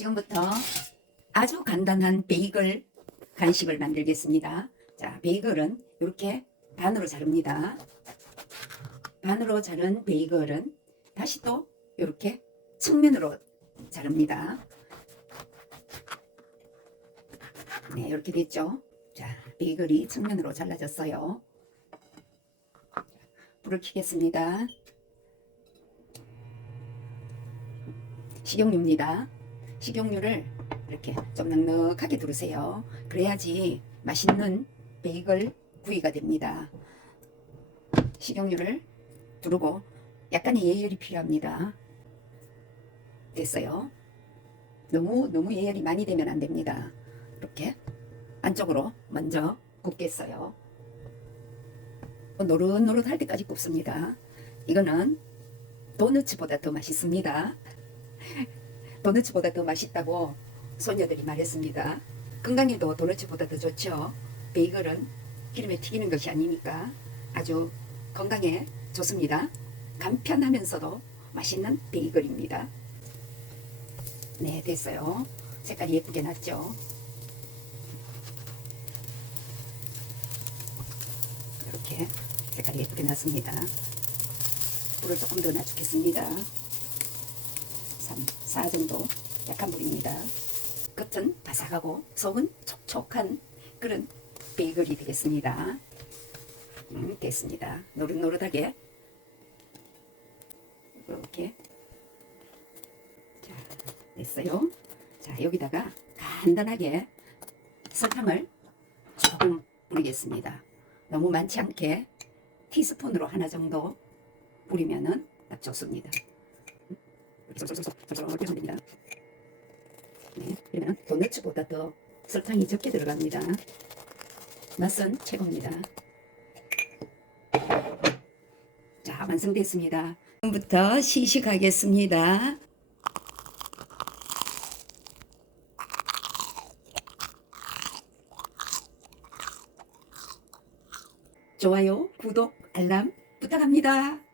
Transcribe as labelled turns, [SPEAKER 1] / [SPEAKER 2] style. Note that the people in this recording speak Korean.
[SPEAKER 1] 지금부터 아주 간단한 베이글 간식을 만들겠습니다. 자, 베이글은 이렇게 반으로 자릅니다. 반으로 자른 베이글은 다시 또 이렇게 측면으로 자릅니다. 네, 이렇게 됐죠. 자, 베이글이 측면으로 잘라졌어요. 불을 켜겠습니다. 식용유입니다. 식용유를 이렇게 좀 넉넉하게 두르세요. 그래야지 맛있는 베이글 구이가 됩니다. 식용유를 두르고 약간의 예열이 필요합니다. 됐어요. 너무 너무 예열이 많이 되면 안 됩니다. 이렇게 안쪽으로 먼저 굽겠어요. 노릇노릇할 때까지 굽습니다. 이거는 도너츠보다 더 맛있습니다. 도너츠보다 더 맛있다고 소녀들이 말했습니다. 건강에도 도너츠보다 더 좋죠. 베이글은 기름에 튀기는 것이 아니니까 아주 건강에 좋습니다. 간편하면서도 맛있는 베이글입니다. 네, 됐어요. 색깔이 예쁘게 났죠. 이렇게 색깔이 예쁘게 났습니다. 불을 조금 더 낮추겠습니다. 3, 4 정도 약한 불입니다. 겉은 바삭하고 속은 촉촉한 그런 베이글이 되겠습니다. 음, 됐습니다. 노릇노릇하게 이렇게 자, 됐어요. 자, 여기다가 간단하게 설탕을 조금 뿌리겠습니다. 너무 많지 않게 티스푼으로 하나 정도 뿌리면은 딱 좋습니다. 이렇게 하면 됩니다. 네, 그러면 도너츠보다 더 설탕이 적게 들어갑니다. 맛은 최고입니다. 자, 완성됐습니다. 지금부터 시식하겠습니다. 좋아요, 구독, 알람 부탁합니다.